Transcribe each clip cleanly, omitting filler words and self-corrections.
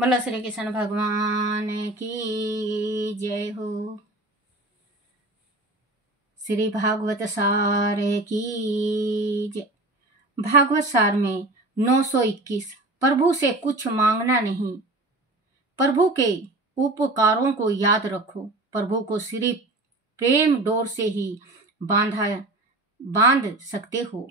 बोलो श्री कृष्ण भगवान की जय हो। श्री भागवत सार की जय। भागवत सार में 921 प्रभु से कुछ मांगना नहीं, प्रभु के उपकारों को याद रखो, प्रभु को सिर्फ प्रेम डोर से ही बांध सकते हो।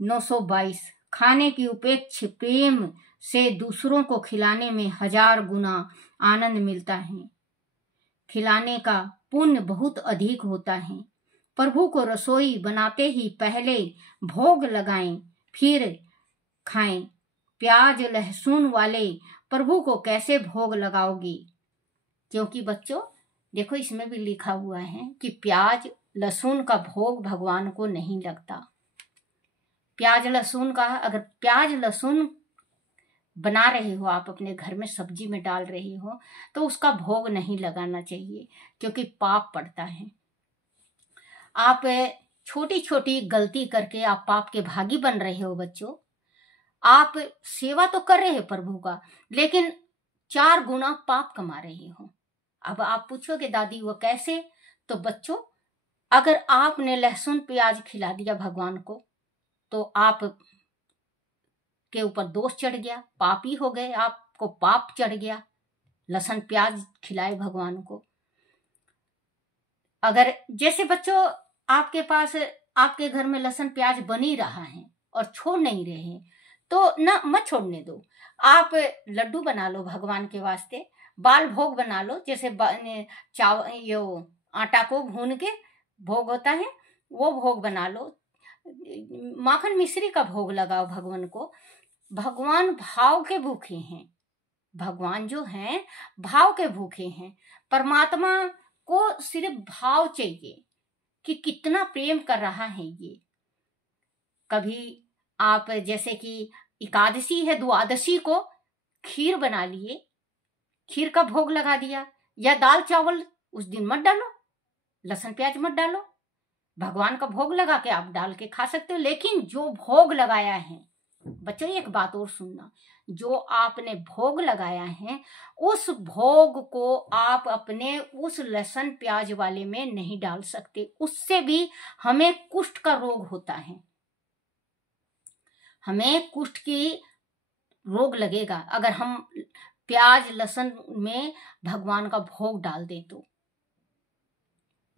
922 खाने की उपेक्षा प्रेम से दूसरों को खिलाने में 1000 गुना आनंद मिलता है। खिलाने का पुण्य बहुत अधिक होता है। प्रभु को रसोई बनाते ही पहले भोग लगाएं, फिर खाएं। प्याज लहसुन वाले प्रभु को कैसे भोग लगाओगी? क्योंकि बच्चों देखो, इसमें भी लिखा हुआ है कि प्याज लहसुन का भोग भगवान को नहीं लगता। प्याज लहसुन का, अगर प्याज लहसुन बना रहे हो, आप अपने घर में सब्जी में डाल रहे हो, तो उसका भोग नहीं लगाना चाहिए, क्योंकि पाप पड़ता है। आप छोटी छोटी गलती करके आप पाप के भागी बन रहे हो बच्चों। आप सेवा तो कर रहे हैं प्रभु का, लेकिन 4 गुना पाप कमा रहे हो। अब आप पूछोगे दादी वो कैसे? तो बच्चों, अगर आपने लहसुन प्याज खिला दिया भगवान को, तो आप के ऊपर दोष चढ़ गया, पापी हो गए, आपको पाप चढ़ गया। लहसुन प्याज खिलाए भगवान को। अगर जैसे बच्चों आपके पास, आपके घर में लहसुन प्याज बन ही रहा है और छोड़ नहीं रहे हैं, तो ना मत छोड़ने दो। आप लड्डू बना लो भगवान के वास्ते, बाल भोग बना लो। जैसे आटा को भून के भोग होता है, वो भोग बना लो। माखन मिश्री का भोग लगाओ भगवान को। भगवान भाव के भूखे हैं। भगवान जो हैं भाव के भूखे हैं। परमात्मा को सिर्फ भाव चाहिए कि कितना प्रेम कर रहा है ये। कभी आप जैसे कि एकादशी है, द्वादशी को खीर बना लिए, खीर का भोग लगा दिया, या दाल चावल उस दिन मत डालो, लहसुन प्याज मत डालो। भगवान का भोग लगा के आप डाल के खा सकते हो। लेकिन जो भोग लगाया है बच्चों, एक बात और सुनना, जो आपने भोग लगाया है उस भोग को आप अपने उस लहसुन प्याज वाले में नहीं डाल सकते। उससे भी हमें कुष्ठ का रोग होता है, हमें कुष्ठ की रोग लगेगा अगर हम प्याज लहसुन में भगवान का भोग डाल दें तो।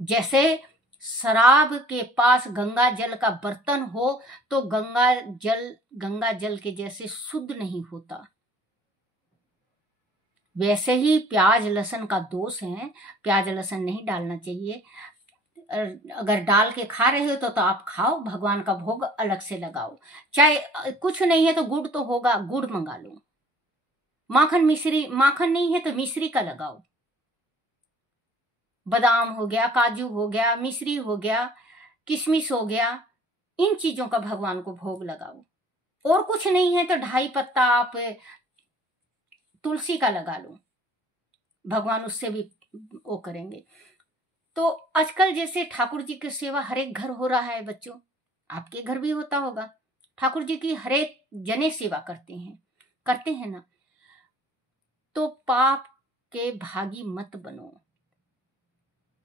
जैसे शराब के पास गंगा जल का बर्तन हो तो गंगा जल के जैसे शुद्ध नहीं होता, वैसे ही प्याज लहसुन का दोष है। प्याज लहसुन नहीं डालना चाहिए। अगर डाल के खा रहे हो तो आप खाओ, भगवान का भोग अलग से लगाओ। चाहे कुछ नहीं है तो गुड़ तो होगा, गुड़ मंगा लो। माखन नहीं है तो मिश्री का लगाओ। बादाम हो गया, काजू हो गया, मिश्री हो गया, किशमिश हो गया, इन चीजों का भगवान को भोग लगाओ। और कुछ नहीं है तो 2.5 पत्ता आप तुलसी का लगा लो, भगवान उससे भी वो करेंगे। तो आजकल जैसे ठाकुर जी की सेवा हर एक घर हो रहा है बच्चों, आपके घर भी होता होगा। ठाकुर जी की हर एक जने सेवा करते हैं ना। तो पाप के भागी मत बनो।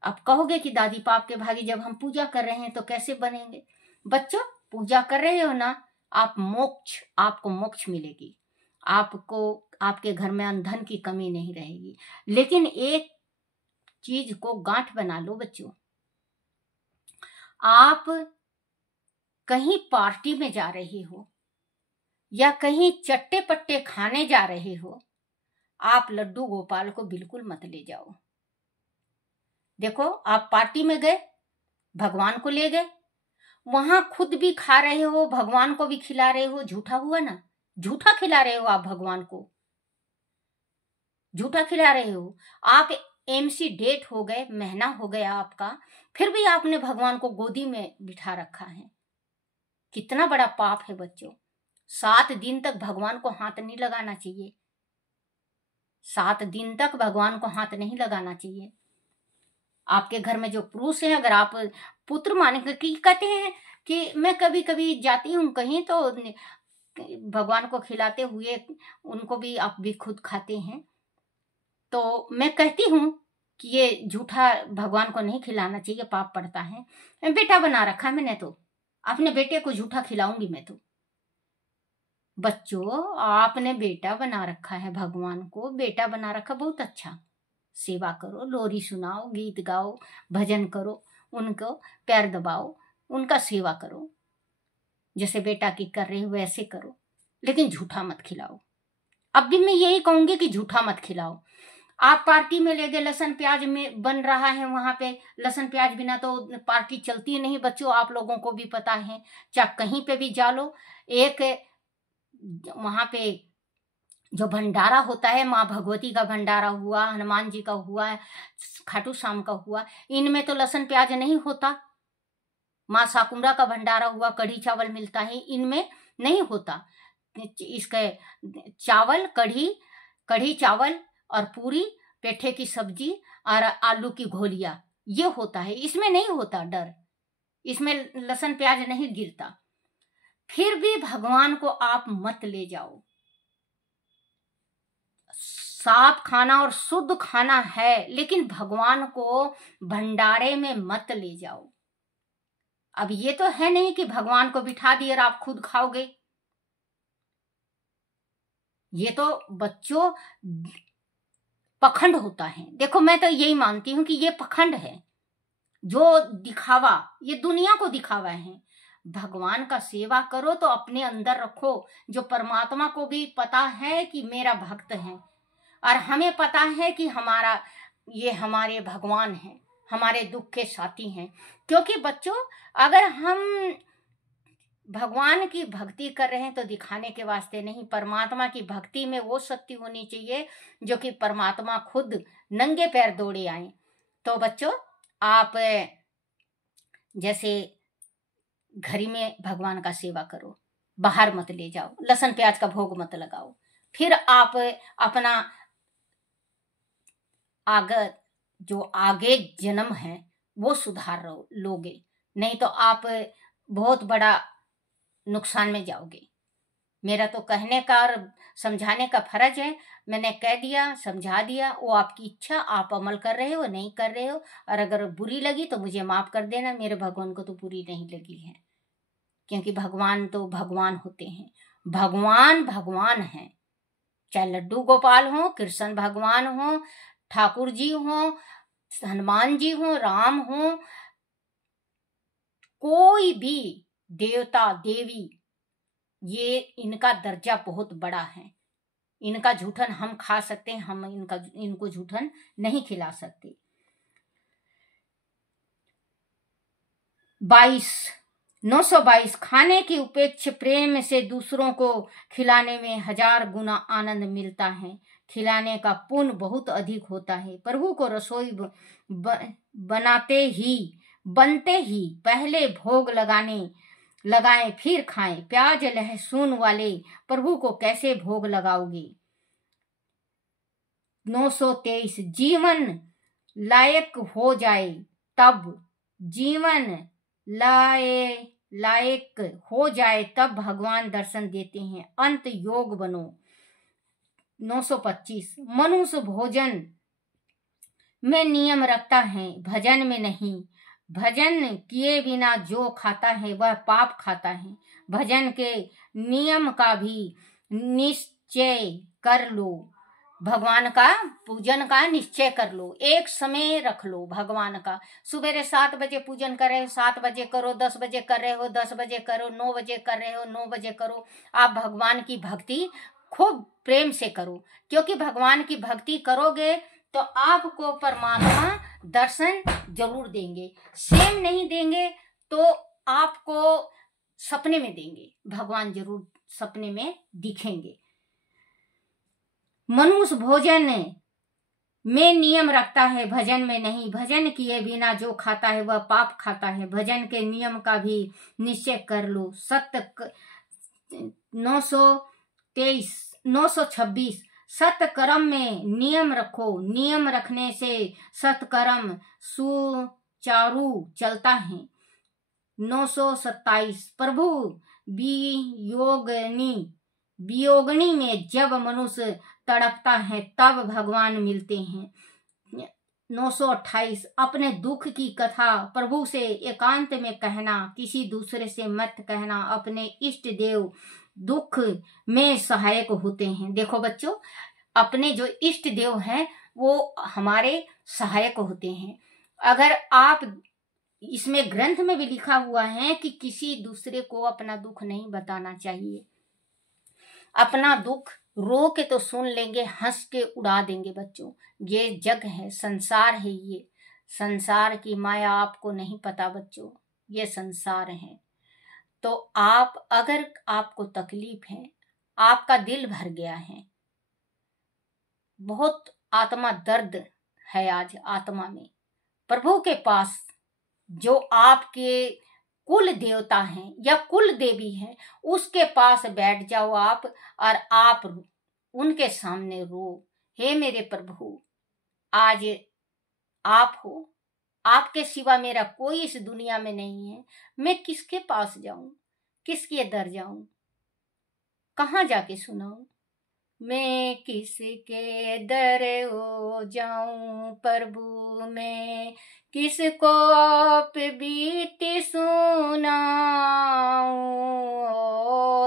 आप कहोगे कि दादी पाप के भागी जब हम पूजा कर रहे हैं तो कैसे बनेंगे? बच्चों पूजा कर रहे हो ना, आपको मोक्ष मिलेगी। आपके घर में धन की कमी नहीं रहेगी। लेकिन एक चीज को गांठ बना लो बच्चों, आप कहीं पार्टी में जा रहे हो या कहीं चट्टे पट्टे खाने जा रहे हो, आप लड्डू गोपाल को बिल्कुल मत ले जाओ। देखो, आप पार्टी में गए, भगवान को ले गए, वहां खुद भी खा रहे हो, भगवान को भी खिला रहे हो, झूठा हुआ ना। झूठा खिला रहे हो आप भगवान को, झूठा खिला रहे हो। आप MC डेट हो गए, महीना हो गया आपका, फिर भी आपने भगवान को गोदी में बिठा रखा है। कितना बड़ा पाप है बच्चों। 7 दिन तक भगवान को हाथ नहीं लगाना चाहिए। 7 दिन तक भगवान को हाथ नहीं लगाना चाहिए। आपके घर में जो पुरुष हैं, अगर आप पुत्र माने कि कहते हैं कि मैं कभी कभी जाती हूँ कहीं तो भगवान को खिलाते हुए उनको भी आप भी खुद खाते हैं। तो मैं कहती हूँ कि ये झूठा भगवान को नहीं खिलाना चाहिए, पाप पड़ता है। बेटा बना रखा है मैंने, तो अपने बेटे को झूठा खिलाऊंगी मैं तो। बच्चों, आपने बेटा बना रखा है, भगवान को बेटा बना रखा, बहुत अच्छा। सेवा करो, लोरी सुनाओ, गीत गाओ, भजन करो, उनको पैर दबाओ, उनका सेवा करो, जैसे बेटा की कर रहे हो वैसे करो, लेकिन झूठा मत खिलाओ। अब भी मैं यही कहूंगी कि झूठा मत खिलाओ। आप पार्टी में ले गए, लहसुन प्याज में बन रहा है, वहां पे लहसुन प्याज बिना तो पार्टी चलती नहीं बच्चों, आप लोगों को भी पता है। चाहे कहीं पे भी जा लो, एक वहां पे जो भंडारा होता है, माँ भगवती का भंडारा हुआ, हनुमान जी का हुआ, खाटू श्याम का हुआ, इनमें तो लहसुन प्याज नहीं होता। माँ शाकुंभा का भंडारा हुआ, कढ़ी चावल मिलता है, इनमें नहीं होता। इसके चावल, कढ़ी चावल और पूरी, पेठे की सब्जी और आलू की घोलिया, ये होता है। इसमें नहीं होता डर, इसमें लहसुन प्याज नहीं गिरता। फिर भी भगवान को आप मत ले जाओ। साफ खाना और शुद्ध खाना है, लेकिन भगवान को भंडारे में मत ले जाओ। अब ये तो है नहीं कि भगवान को बिठा दिए और आप खुद खाओगे। ये तो बच्चों पखंड होता है। देखो, मैं तो यही मानती हूं कि ये पखंड है, जो दिखावा, ये दुनिया को दिखावा है। भगवान का सेवा करो तो अपने अंदर रखो, जो परमात्मा को भी पता है कि मेरा भक्त है, और हमें पता है कि ये हमारे भगवान हैं, हमारे दुख के साथी हैं। क्योंकि बच्चों, अगर हम भगवान की भक्ति कर रहे हैं तो दिखाने के वास्ते नहीं, परमात्मा की भक्ति में वो शक्ति होनी चाहिए जो कि परमात्मा खुद नंगे पैर दौड़े आए। तो बच्चों, आप जैसे घर में भगवान का सेवा करो, बाहर मत ले जाओ, लहसुन प्याज का भोग मत लगाओ। फिर आप अपना आगे जन्म है वो सुधार लोगे, नहीं तो आप बहुत बड़ा नुकसान में जाओगे। मेरा तो कहने का और समझाने का फर्ज है। मैंने कह दिया, समझा दिया, वो आपकी इच्छा, आप अमल कर रहे हो नहीं कर रहे हो, और अगर बुरी लगी तो मुझे माफ कर देना। मेरे भगवान को तो बुरी नहीं लगी है, क्योंकि भगवान तो भगवान होते हैं। भगवान भगवान है, चाहे लड्डू गोपाल हो, कृष्ण भगवान हो, ठाकुर जी हो, हनुमान जी हो, राम हो, कोई भी देवता देवी, ये इनका दर्जा बहुत बड़ा है। इनका झूठन हम खा सकते हैं, हम इनको झूठन नहीं खिला सकते। 922 खाने की उपेक्ष प्रेम से दूसरों को खिलाने में 1000 गुना आनंद मिलता है। खिलाने का पुण्य बहुत अधिक होता है। प्रभु को रसोई बनते ही पहले भोग लगाएं फिर खाएं। प्याज लहसुन वाले प्रभु को कैसे भोग लगाओगे। 923 जीवन लायक हो जाए तब, जीवन लायक हो जाए तब भगवान दर्शन देते हैं। अंत योग बनो। 925 मनुष्य भोजन में नियम रखता है, भजन में नहीं। भजन किए बिना जो खाता है वह पाप खाता है। भजन के नियम का भी निश्चय कर लो। भगवान का पूजन का निश्चय कर लो, एक समय रख लो भगवान का। सुबह 7 बजे पूजन कर रहे हो, 7 बजे करो, 10 बजे कर रहे हो, 10 बजे करो, 9 बजे कर रहे हो, 9 बजे करो। आप भगवान की भक्ति खूब प्रेम से करो, क्योंकि भगवान की भक्ति करोगे तो आपको परमात्मा दर्शन जरूर देंगे। सेम नहीं देंगे तो आपको सपने में देंगे, भगवान जरूर सपने में दिखेंगे। मनुष्य भोजन में नियम रखता है, भजन में नहीं। भजन किए बिना जो खाता है वह पाप खाता है। भजन के नियम का भी निश्चय कर लो। 926 सत्कर्म में नियम रखो। नियम रखने से सत्कर्म सुचारू चलता है। 927 प्रभु वियोगनी वियोगनी में जब मनुष्य तड़पता है तब भगवान मिलते हैं। 928 अपने दुख की कथा प्रभु से एकांत में कहना, किसी दूसरे से मत कहना। अपने इष्ट देव दुख में सहायक होते हैं। देखो बच्चों, अपने जो इष्ट देव हैं वो हमारे सहायक होते हैं। अगर आप इसमें ग्रंथ में भी लिखा हुआ है कि किसी दूसरे को अपना दुख नहीं बताना चाहिए। अपना दुख रो के तो सुन लेंगे, हंस के उड़ा देंगे बच्चों। ये जग है, संसार है। ये संसार की माया आपको नहीं पता बच्चों, ये संसार है। तो आप, अगर आपको तकलीफ है, आपका दिल भर गया है, बहुत आत्मा दर्द है आज आत्मा में, प्रभु के पास जो आपके कुल देवता हैं या कुल देवी हैं, उसके पास बैठ जाओ आप और आप उनके सामने रो, हे मेरे प्रभु, आज आप हो, आपके सिवा मेरा कोई इस दुनिया में नहीं है। मैं किसके पास जाऊं, किसके दर जाऊं, कहाँ जाके सुनाऊं? मैं किसके दर हो जाऊं प्रभु, मैं किसको आप बीती सुनाऊं?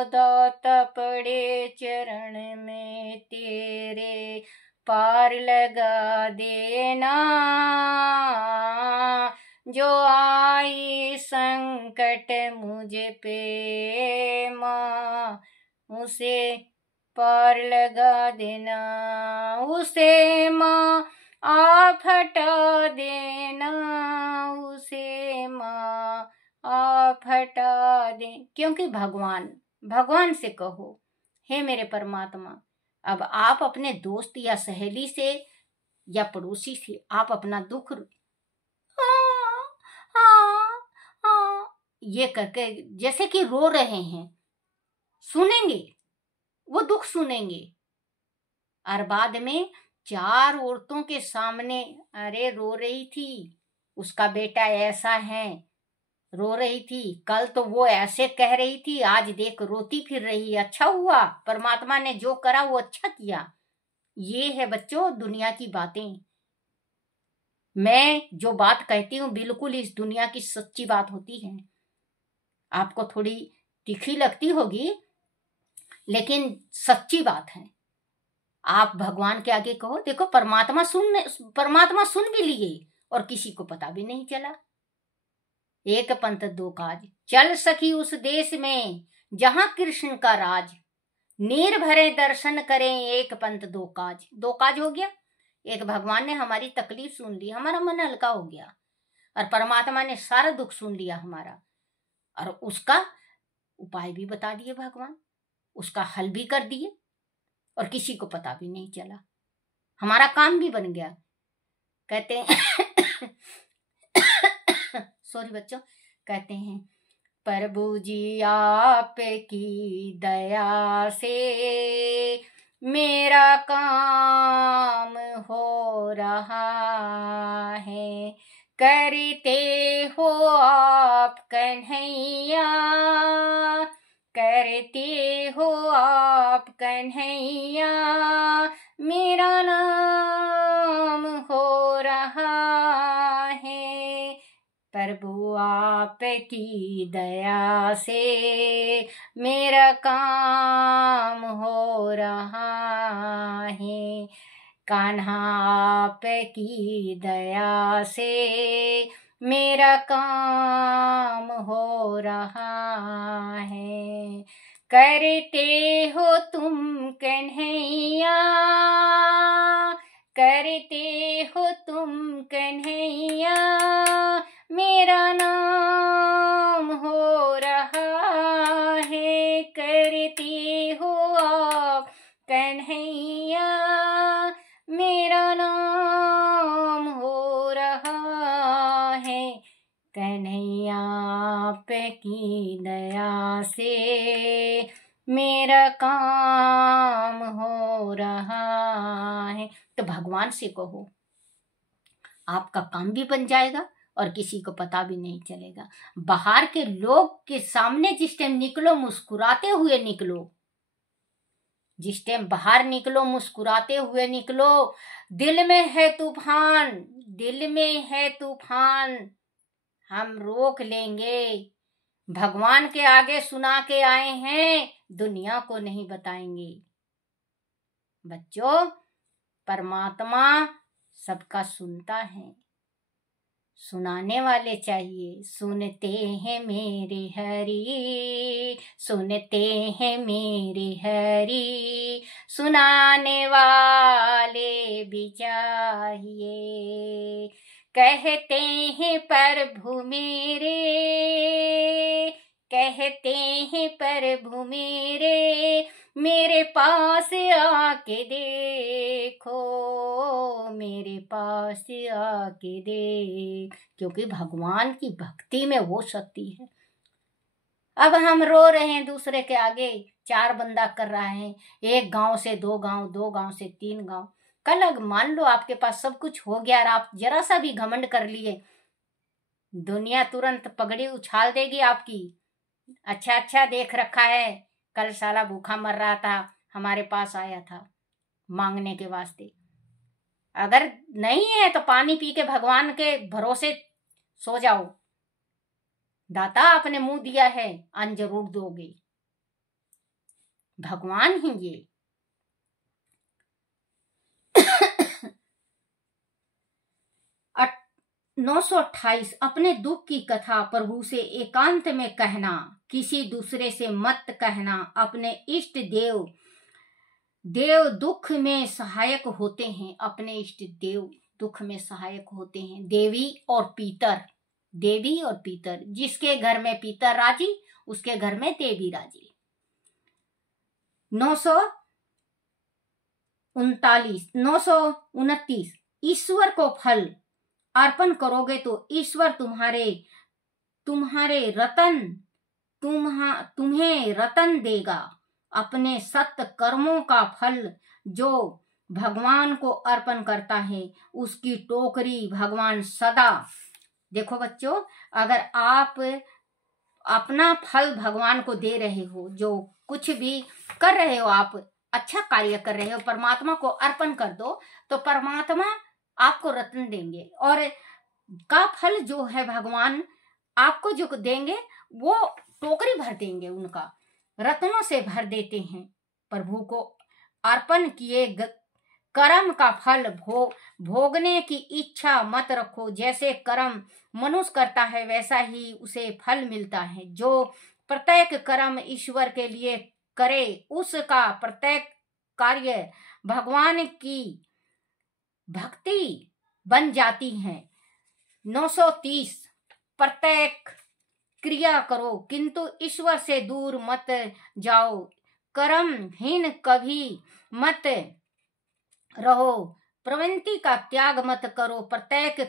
दाता पड़े चरण में तेरे, पार लगा देना। जो आई संकट मुझे पे माँ, उसे पार लगा देना। उसे माँ आप हटा देना, उसे माँ आप हटा दे। क्योंकि भगवान से कहो, हे मेरे परमात्मा, अब आप अपने दोस्त या सहेली से या पड़ोसी से आप अपना दुख ये करके जैसे कि रो रहे हैं, सुनेंगे, वो दुख सुनेंगे। और बाद में 4 औरतों के सामने, अरे रो रही थी, उसका बेटा ऐसा है, रो रही थी, कल तो वो ऐसे कह रही थी, आज देख रोती फिर रही। अच्छा हुआ, परमात्मा ने जो करा वो अच्छा किया। ये है बच्चों दुनिया की बातें। मैं जो बात कहती हूँ बिल्कुल इस दुनिया की सच्ची बात होती है। आपको थोड़ी तीखी लगती होगी, लेकिन सच्ची बात है। आप भगवान के आगे कहो, देखो परमात्मा सुन भी लिए और किसी को पता भी नहीं चला। एक पंथ दो काज, चल सखी उस देश में जहां कृष्ण का राज। नीर भरे दर्शन करें, एक पंथ दो काज। 2 काज हो गया, एक भगवान ने हमारी तकलीफ सुन ली, हमारा मन हल्का हो गया, और परमात्मा ने सारा दुख सुन लिया हमारा, और उसका उपाय भी बता दिए भगवान, उसका हल भी कर दिए, और किसी को पता भी नहीं चला, हमारा काम भी बन गया। कहते हैं सॉरी बच्चों, कहते हैं प्रभु जी आपकी दया से मेरा काम हो रहा है। करते हो आप कन्हैया, करते हो आप कन्हैया, मेरा नाम हो रहा है। प्रभु आपकी दया से मेरा काम हो रहा है। कान्हा आपकी दया से मेरा काम हो रहा है। करते हो तुम कन्हैया, करते हो तुम कन्हैया, मेरा नाम हो रहा है। करते हो आप कन्हैया, मेरा नाम हो रहा है। कन्हैया आपकी दया से मेरा काम हो रहा है। तो भगवान से कहो, आपका काम भी बन जाएगा और किसी को पता भी नहीं चलेगा। बाहर के लोग के सामने जिस टाइम निकलो मुस्कुराते हुए निकलो, जिस टाइम बाहर निकलो मुस्कुराते हुए निकलो। दिल में है तूफान, दिल में है तूफान, हम रोक लेंगे। भगवान के आगे सुना के आए हैं, दुनिया को नहीं बताएंगे। बच्चों, परमात्मा सबका सुनता है, सुनाने वाले चाहिए। सुनते हैं मेरे हरि, सुनते हैं मेरे हरि, सुनाने वाले भी चाहिए। कहते हैं प्रभु मेरे, कहते हैं प्रभु मेरे, मेरे पास आके देखो, मेरे पास आके देख। क्योंकि भगवान की भक्ति में वो शक्ति है। अब हम रो रहे हैं दूसरे के आगे, 4 बंदा कर रहा है, 1 गांव से 2 गांव, 2 गांव से 3 गांव। कल अगर मान लो आपके पास सब कुछ हो गया और आप जरा सा भी घमंड कर लिए, दुनिया तुरंत पगड़ी उछाल देगी आपकी। अच्छा अच्छा देख रखा है, कल साला भूखा मर रहा था, हमारे पास आया था मांगने के वास्ते। अगर नहीं है तो पानी पी के भगवान के भरोसे सो जाओ। दाता आपने मुंह दिया है, अन्न जरूर दोगे। भगवान ही ये। 928 अपने दुख की कथा प्रभु से एकांत में कहना, किसी दूसरे से मत कहना। अपने इष्ट देव दुख में सहायक होते हैं, अपने इष्ट देव दुख में सहायक होते हैं। देवी और पीतर, देवी और पीतर, जिसके घर में पीतर राजी उसके घर में देवी राजी। 929 ईश्वर को फल अर्पण करोगे तो ईश्वर तुम्हें रतन देगा। अपने सत्य कर्मों का फल जो भगवान को अर्पण करता है उसकी टोकरी भगवान सदा। देखो बच्चों, अगर आप अपना फल भगवान को दे रहे हो, जो कुछ भी कर रहे हो, आप अच्छा कार्य कर रहे हो, परमात्मा को अर्पण कर दो तो परमात्मा आपको रत्न देंगे। और का फल जो है भगवान आपको जो देंगे वो टोकरी भर देंगे, उनका रत्नों से भर देते हैं। प्रभु को अर्पण किए कर्म का फल भोगने की इच्छा मत रखो। जैसे कर्म मनुष्य करता है वैसा ही उसे फल मिलता है। जो प्रत्येक कर्म ईश्वर के लिए करे उसका प्रत्येक कार्य भगवान की भक्ति बन जाती है। 930 प्रत्येक क्रिया करो किंतु ईश्वर से दूर मत जाओ। कर्महीन कभी मत रहो, प्रवृत्ति का त्याग मत करो, प्रत्येक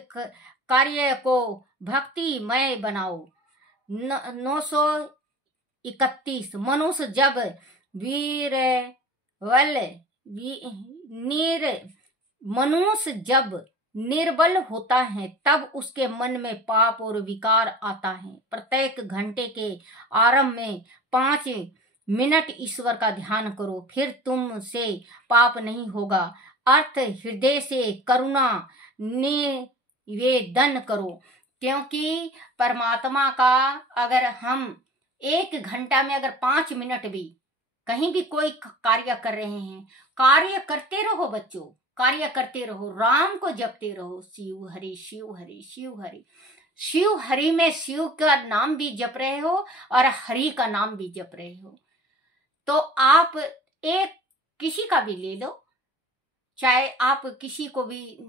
कार्य को भक्तिमय बनाओ। 931 मनुष्य जब निर्बल होता है तब उसके मन में पाप और विकार आता है। प्रत्येक घंटे के आरंभ में 5 मिनट ईश्वर का ध्यान करो, फिर तुमसे पाप नहीं होगा। अर्थ हृदय से करुणा निवेदन करो, क्योंकि परमात्मा का अगर हम 1 घंटा में अगर 5 मिनट भी कहीं भी कोई कार्य कर रहे हैं, कार्य करते रहो बच्चों, कार्य करते रहो, राम को जपते रहो। शिव हरि शिव हरि शिव हरि। शिव हरि में शिव का नाम भी जप रहे हो और हरि का नाम भी जप रहे हो। तो आप एक किसी का भी ले लो, चाहे आप किसी को भी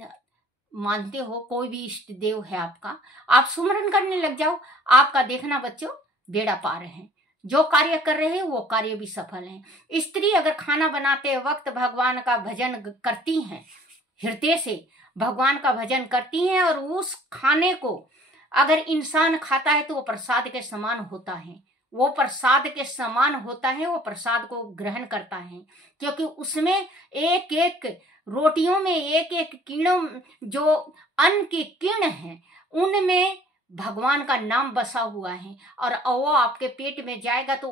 मानते हो, कोई भी इष्ट देव है आपका, आप सुमरन करने लग जाओ। आपका देखना बच्चों बेड़ा पार है। जो कार्य कर रहे हैं वो कार्य भी सफल है। स्त्री अगर खाना बनाते वक्त भगवान का भजन करती हैं, हृदय से भगवान का भजन करती हैं, और उस खाने को अगर इंसान खाता है तो वो प्रसाद के समान होता है, वो प्रसाद के समान होता है, वो प्रसाद को ग्रहण करता है, क्योंकि उसमें एक एक रोटियों में एक एक कीड़ों, जो अन्न के किरण हैं, उनमें भगवान का नाम बसा हुआ है, और वो आपके पेट में जाएगा तो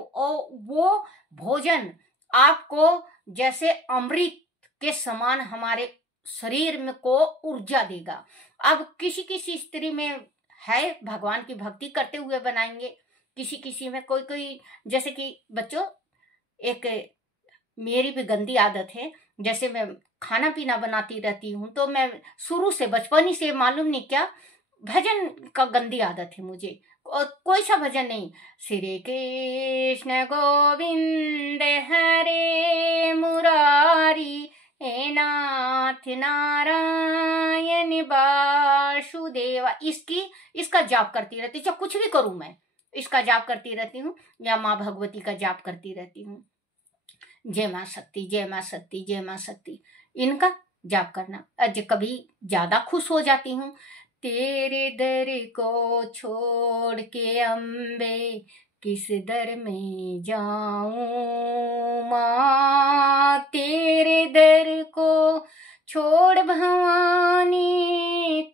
वो भोजन आपको जैसे अमृत के समान हमारे शरीर में को ऊर्जा देगा। अब किसी किसी स्त्री में है भगवान की भक्ति करते हुए बनाएंगे, किसी किसी में कोई कोई, जैसे कि बच्चों एक मेरी भी गंदी आदत है, जैसे मैं खाना पीना बनाती रहती हूँ तो मैं शुरू से बचपन ही से मालूम नहीं क्या भजन का गंदी आदत है मुझे। कोई सा भजन नहीं, श्री कृष्ण गोविंद हरे मुरारी हे नाथ नारायण वासुदेवा, इसका जाप करती रहती हूँ। चाहे कुछ भी करूं मैं इसका जाप करती रहती हूँ, या माँ भगवती का जाप करती रहती हूँ। जय माँ शक्ति, जय माँ शक्ति, जय माँ शक्ति, इनका जाप करना। आज कभी ज्यादा खुश हो जाती हूँ, तेरे दर को छोड़ के अम्बे किस दर में जाऊं माँ, तेरे दर को छोड़ भवानी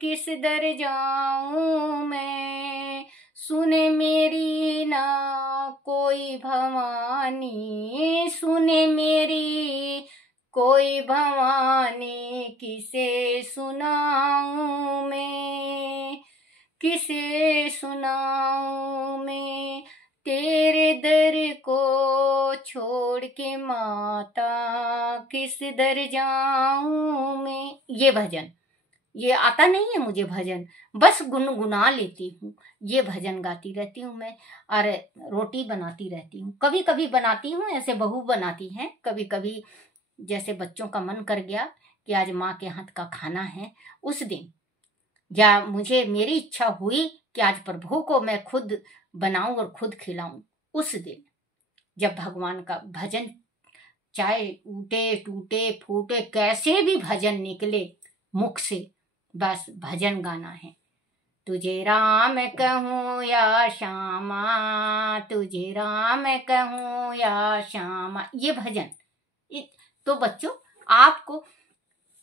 किस दर जाऊं मैं, सुने मेरी ना कोई भवानी, सुने मेरी कोई भवानी, किसे सुनाऊं मैं, किसे सुनाऊं मैं, तेरे दर को छोड़ के माता किस दर जाऊं मैं। ये भजन, ये आता नहीं है मुझे भजन, बस गुनगुना लेती हूँ, ये भजन गाती रहती हूँ मैं। और रोटी बनाती रहती हूँ, कभी कभी बनाती हूँ, ऐसे बहू बनाती हैं, कभी कभी जैसे बच्चों का मन कर गया कि आज माँ के हाथ का खाना है उस दिन, या मुझे मेरी इच्छा हुई कि आज प्रभु को मैं खुद बनाऊं और खुद खिलाऊं, उस दिन जब भगवान का भजन, चाहे टूटे टूटे फूटे कैसे भी भजन निकले मुख से, बस भजन गाना है। तुझे राम कहूँ या श्यामा, तुझे राम कहूँ या श्यामा, ये भजन। तो बच्चों आपको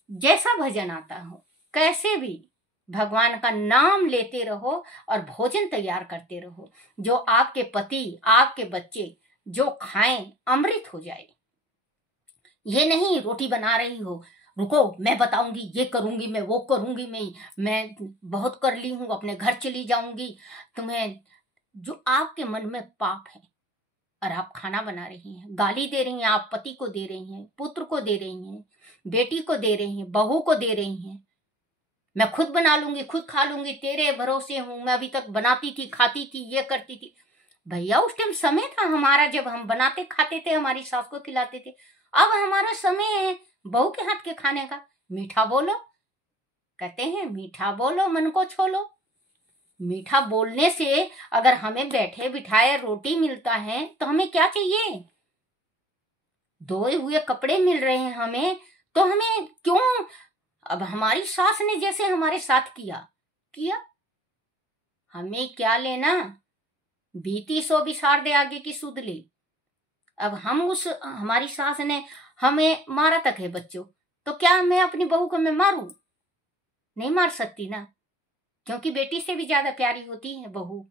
जैसा भजन आता हो, कैसे भी भगवान का नाम लेते रहो और भोजन तैयार करते रहो, जो आपके पति आपके बच्चे जो खाएं अमृत हो जाए। ये नहीं रोटी बना रही हो, रुको मैं बताऊंगी, ये करूंगी मैं, वो करूंगी मैं बहुत कर ली हूं, अपने घर चली जाऊंगी, तुम्हें जो आपके मन में पाप है और आप खाना बना रही हैं, गाली दे रही हैं, आप पति को दे रही हैं, पुत्र को दे रही हैं, बेटी को दे रही हैं, बहू को दे रही हैं, मैं खुद बना लूंगी खुद खा लूंगी, तेरे भरोसे हूं, मैं अभी तक बनाती थी खाती थी ये करती थी। भैया उस टाइम समय था हमारा जब हम बनाते खाते थे, हमारी सास को खिलाते थे। अब हमारा समय है बहू के हाथ के खाने का। मीठा बोलो, कहते हैं मीठा बोलो मन को छोलो। मीठा बोलने से अगर हमें बैठे बिठाए रोटी मिलता है तो हमें क्या चाहिए, धोए हुए कपड़े मिल रहे हैं हमें, तो हमें क्यों। अब हमारी सास ने जैसे हमारे साथ किया हमें क्या लेना, बीती सो बिसार दे आगे की सुध ले। अब हमारी सास ने हमें मारा तक है बच्चों, तो क्या मैं अपनी बहू को मैं मारूं, नहीं मार सकती ना, क्योंकि बेटी से भी ज्यादा प्यारी होती है बहू।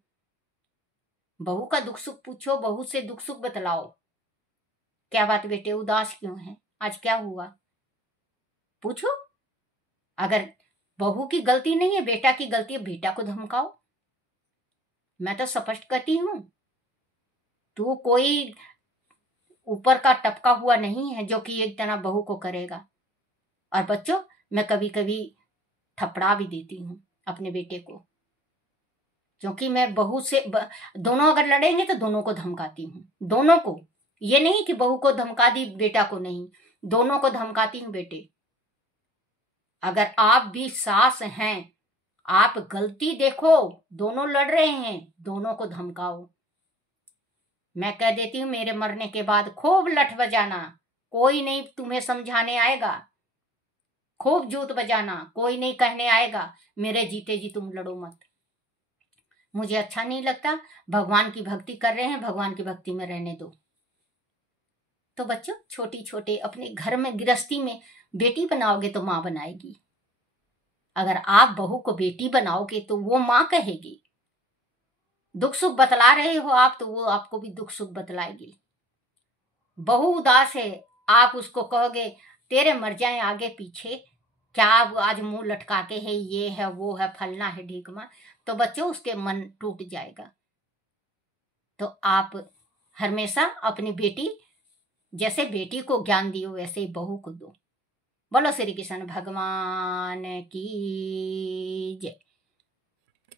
बहू का दुख सुख पूछो, बहू से दुख सुख बतलाओ, क्या बात बेटे उदास क्यों है, आज क्या हुआ, पूछो। अगर बहू की गलती नहीं है, बेटा की गलती है, बेटा को धमकाओ। मैं तो स्पष्ट कहती हूं, तू कोई ऊपर का टपका हुआ नहीं है जो कि एक तरह बहू को करेगा। और बच्चों मैं कभी कभी थपड़ा भी देती हूँ अपने बेटे को, क्योंकि मैं बहू से दोनों अगर लड़ेंगे तो दोनों को धमकाती हूँ, दोनों को। ये नहीं कि बहू को धमका दी बेटा को नहीं, दोनों को धमकाती हूँ। बेटे अगर आप भी सास हैं, आप गलती देखो, दोनों लड़ रहे हैं, दोनों को धमकाओ। मैं कह देती हूँ मेरे मरने के बाद खूब लठ बजाना, कोई नहीं तुम्हें समझाने आएगा, खूब जूत बजाना, कोई नहीं कहने आएगा मेरे जीते जी तुम लड़ो मत। मुझे अच्छा नहीं लगता, भगवान की भक्ति कर रहे हैं, भगवान की भक्ति में रहने दो। तो बच्चों छोटी छोटे अपने घर में गृहस्थी में बेटी बनाओगे तो माँ बनाएगी, अगर आप बहू को बेटी बनाओगे तो वो माँ कहेगी। दुख सुख बतला रहे हो आप तो वो आपको भी दुख सुख बतलाएगी। बहू उदास है, आप उसको कहोगे तेरे मर जाए आगे पीछे, क्या अब आज मुंह लटका के है, ये है वो है फलना है ढीकमा, तो बच्चों उसके मन टूट जाएगा। तो आप हमेशा अपनी बेटी, जैसे बेटी को ज्ञान दियो वैसे ही बहू को दो। बोलो श्री कृष्ण भगवान की जय।